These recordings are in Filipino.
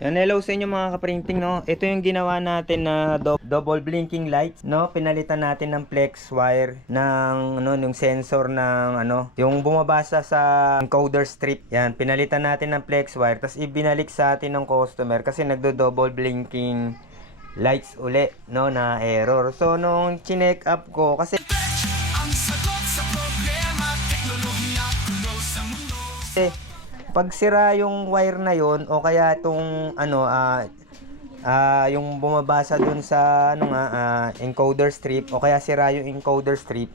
Yan, hello sa inyo mga kaprinting, no. Ito yung ginawa natin na double blinking lights, no. Pinalitan natin ng flex wire ng ano, yung sensor ng ano, yung bumabasa sa encoder strip. Yan, pinalitan natin ng flex wire, tapos ibinalik sa atin ng customer kasi nagdo-double blinking lights uli, no, na error. So nung chinek up ko kasi ang sagot sa problema, teknolohiya tulo sa mundo. Pag sira yung wire na yon o kaya itong ano yung bumabasa dun sa ano encoder strip o kaya sira yung encoder strip,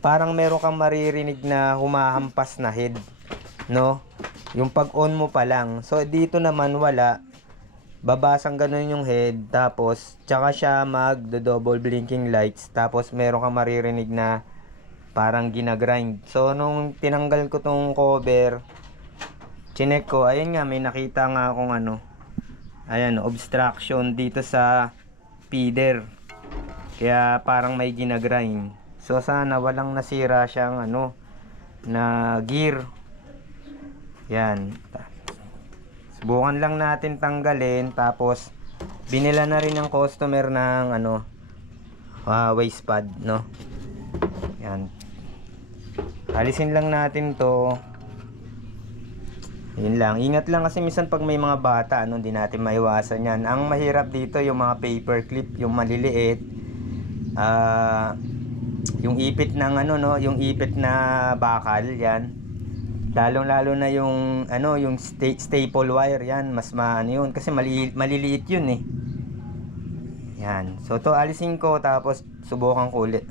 parang meron kang maririnig na humahampas na head, no, yung pag on mo pa lang. So dito naman wala, babasang ganun yung head, tapos tsaka siya mag double blinking lights, tapos meron kang maririnig na parang ginagrind. So nung tinanggal ko tong cover, chinek ko, ayun nga, may nakita nga akong ano, ayan, obstruction dito sa feeder, kaya parang may ginagrind. So sana walang nasira siyang ano na gear. Yan, subukan lang natin tanggalin, tapos binila na rin ng customer ng ano waste pad, no. Yan, alisin lang natin to. Yun lang, ingat lang kasi minsan pag may mga bata, ano, hindi natin maiwasan yan. Ang mahirap dito yung mga paper clip, yung maliliit, yung ipit ng ano, no, yung ipit na bakal, yan. Lalong-lalo na yung ano, yung staple wire, yan, mas maano yun kasi maliliit yun eh. Yan. So to alisin ko, tapos subukan ko ulit.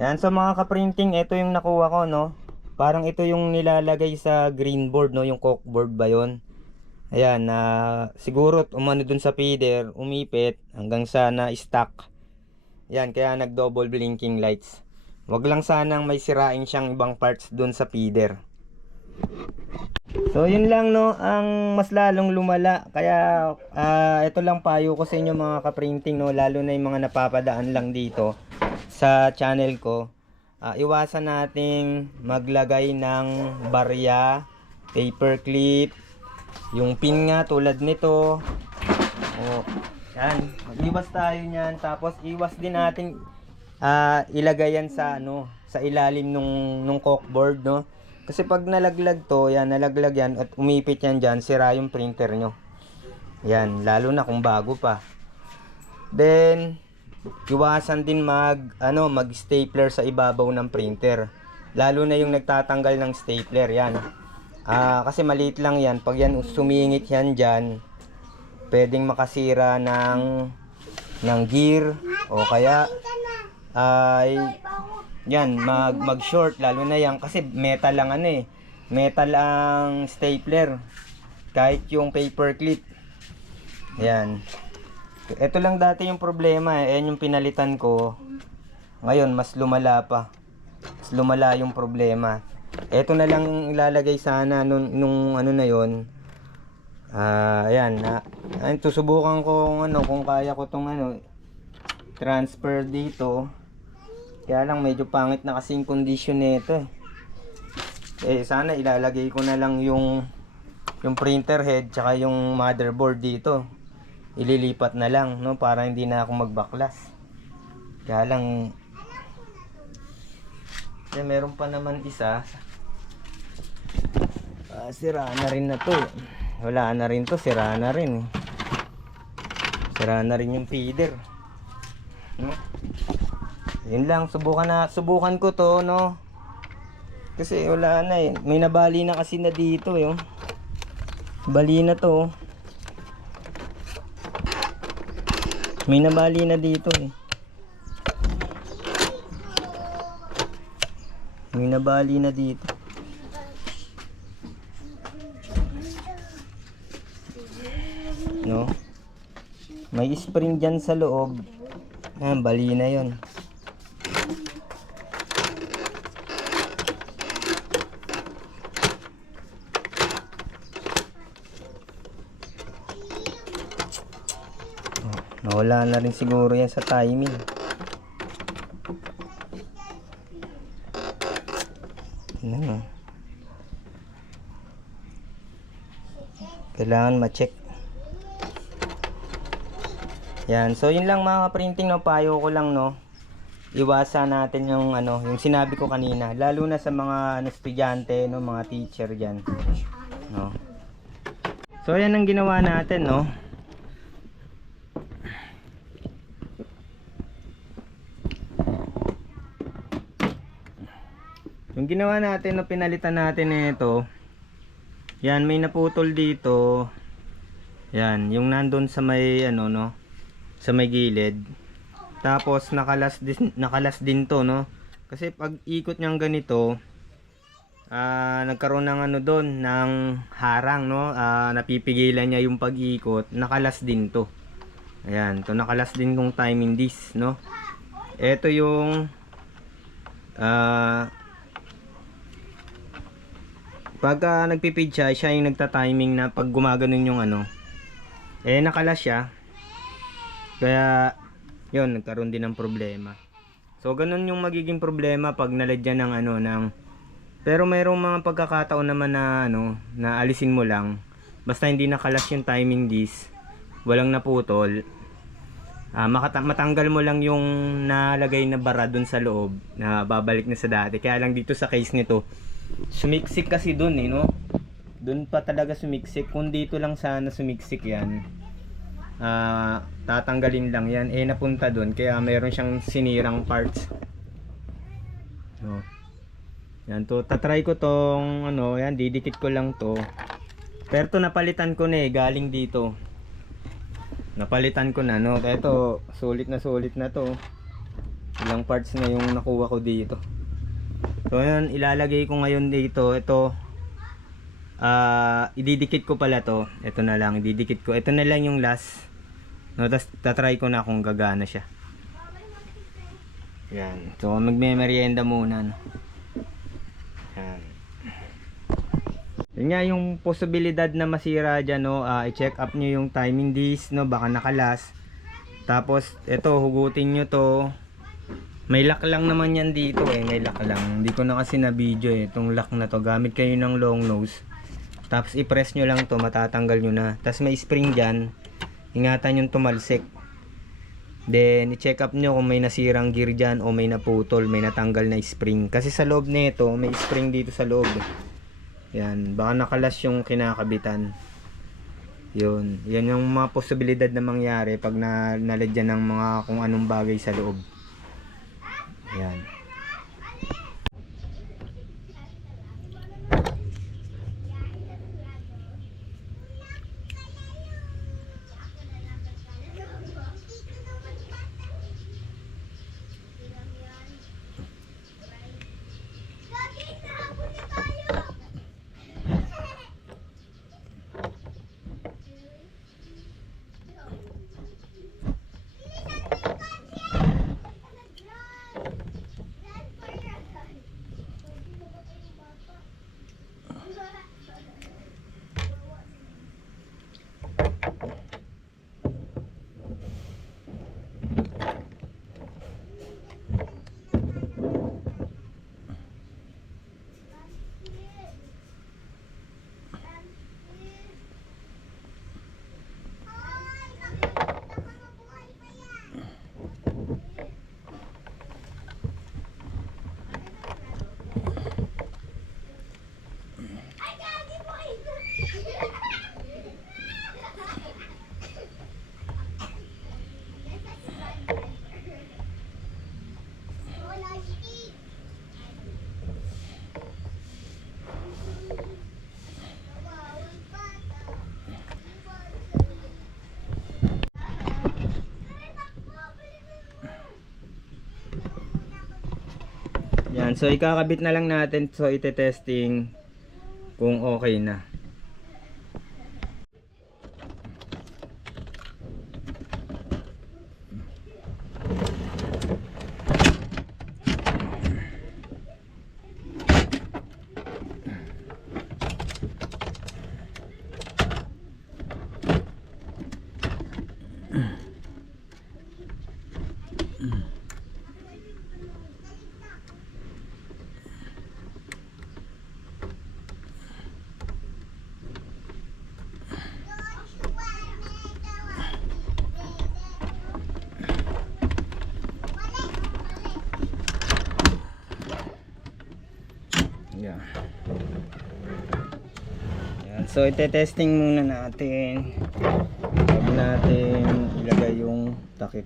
Yan, so mga kaprinting, ito yung nakuha ko, no. Parang ito yung nilalagay sa green board, no, yung cork board ba yun. Ayan, siguro umano dun sa feeder, umipit hanggang sa na-stuck. Yan, kaya nag-double blinking lights. Wag lang sanang may sirain siyang ibang parts dun sa feeder. So yun lang, no, ang mas lalong lumala. Kaya ito lang payo ko sa inyo mga kaprinting, no, lalo na yung mga napapadaan lang dito sa channel ko. Iwasan nating maglagay ng barya, paper clip, yung pin nga tulad nito. Yan, mag-iwas tayo niyan. Tapos iwas din nating ilagay yan sa ano, sa ilalim nung corkboard, no. Kasi pag nalaglag to, yan, nalaglag yan at umipit yan dyan, sira yung printer nyo. Yan, lalo na kung bago pa. Then iwasan din mag stapler sa ibabaw ng printer, lalo na yung nagtatanggal ng stapler, yan. Kasi maliit lang yan, pag yan sumingit yan dyan, pwedeng makasira ng gear, o kaya yan, mag short, lalo na yan kasi metal lang, ano eh, metal ang stapler, kahit yung paper clip. Yan, ito lang dati yung problema eh. Ayan yung pinalitan ko. Ngayon mas lumala pa. Mas lumala yung problema. Ito na lang ilalagay sana nung ano na yon. Ayan, susubukan ko kung kaya ko tong transfer dito. Kaya lang medyo pangit na kasing condition nito eh. Sana ilalagay ko na lang yung printer head tsaka yung motherboard dito. Ililipat na lang, no, para hindi na ako magbaklas. Kaya lang meron pa naman isa, sira na rin na to. Wala na rin to, sira na rin. Sira na rin yung feeder, no? Yun lang, subukan ko to, no, kasi wala na eh. May nabali na kasi na dito eh, oh. Bali na to, oh. May nabali na dito eh. May nabali na dito. No? May spring dyan sa loob. Bali na yon. Nawala na rin siguro yan sa timing. Ano? Kailangan ma-check. Yan. So yun lang mga printing, no, payo ko lang, no. Iwasan natin yung ano, yung sinabi ko kanina, lalo na sa mga estudyante, no, mga teacher diyan, no. So yan ang ginawa natin, no. Yung ginawa natin, no, pinalitan natin nito. Yan, may naputol dito. Yan, yung nandun sa may ano, no, sa may gilid. Tapos nakalas din to, no. Kasi pag ikot niyang ganito, nagkaroon ng ano doon, ng harang, no. Napipigilan niya yung pag-ikot. Nakalas din to. Ayan, to nakalas din kung timing disc, no. Ito yung pagka nagpipid siya, siya yung nagta-timing na pag gumaganon yung ano, nakalas siya. Kaya yun, nagkaroon din ng problema. So ganun yung magiging problema pag naladyan ng ano, pero mayroong mga pagkakataon naman na ano, na alisin mo lang. Basta hindi nakalas yung timing disc, walang naputol. Matanggal mo lang yung nalagay na bara dun sa loob, na babalik na sa dati. Kaya lang dito sa case nito, sumiksik kasi dun, no? Dun pa talaga sumiksik. Kung dito lang sana sumiksik yan, tatanggalin lang yan, napunta dun, kaya meron siyang sinirang parts, no? Yan to, tatry ko tong ano, yan, didikit ko lang to. Pero to napalitan ko na galing dito. Napalitan ko na, no? Ito, sulit na to. Ilang parts na yung nakuha ko dito. So yan, ilalagay ko ngayon dito. Ito, ididikit ko pala to. Ito na lang, ididikit ko. Ito na lang yung last, no? Tapos tatry ko na kung gagana siya. Yan. So magme-merienda muna, no? Yan. Yun nga yung posibilidad na masira dyan, no? I-check up nyo yung timing disc, no? Baka nakalas. Tapos ito, hugutin nyo to. May lock lang naman yan dito, may lock lang. Hindi ko na kasi na video, itong lock na to. Gamit kayo ng long nose. Tapos i-press nyo lang to, matatanggal nyo na. Tapos may spring dyan, ingatan yung tumalsik. Then i-check up nyo kung may nasirang gear dyan o may naputol, may natanggal na spring. Kasi sa loob nito, may spring dito sa loob. Yan, baka nakalas yung kinakabitan. Yun, yan yung mga posibilidad na mangyari pag naladyan ng mga kung anong bagay sa loob. Yan. Yan, so ikakabit na lang natin. So ite-testing kung okay na. Yeah. Yan. So ite-testing muna natin bago natin ilagay yung takip.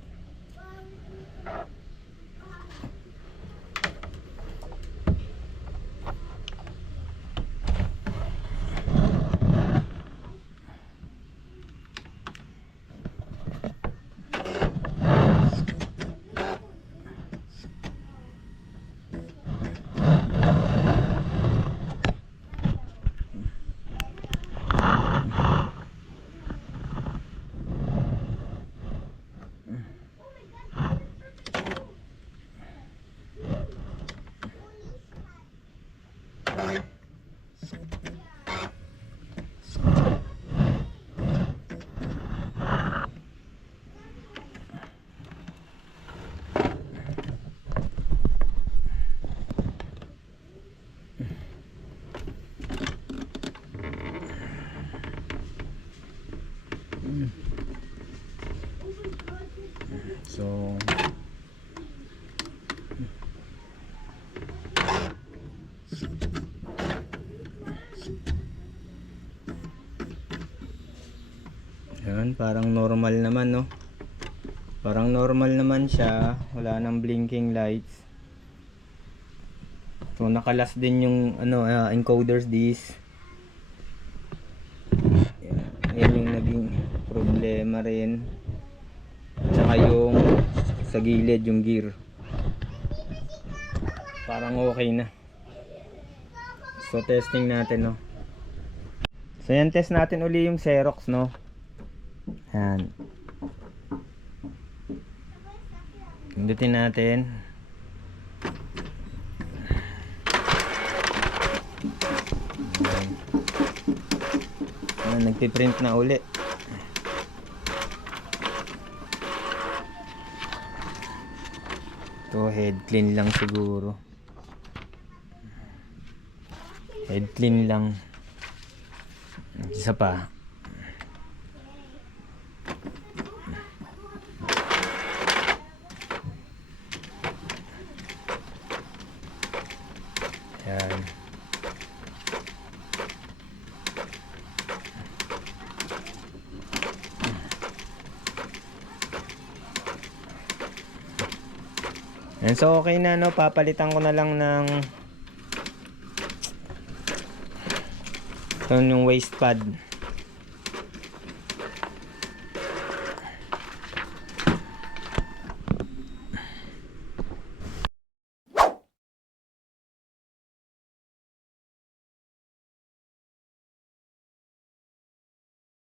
So yan, parang normal naman, no? Parang normal naman siya, wala nang blinking lights. So nakalas din yung encoders disc. Yan yung naging problema rin. Tsaka yung sa gilid yung gear. Parang okay na. So testing natin, no. So yan, test natin uli yung Xerox, no. Yan. Pindutin natin. Nagpiprint na uli. Ito, head clean lang siguro. Head clean lang. Isa pa. Yan. And so okay na, no, papalitan ko na lang ng ito yung waste pad.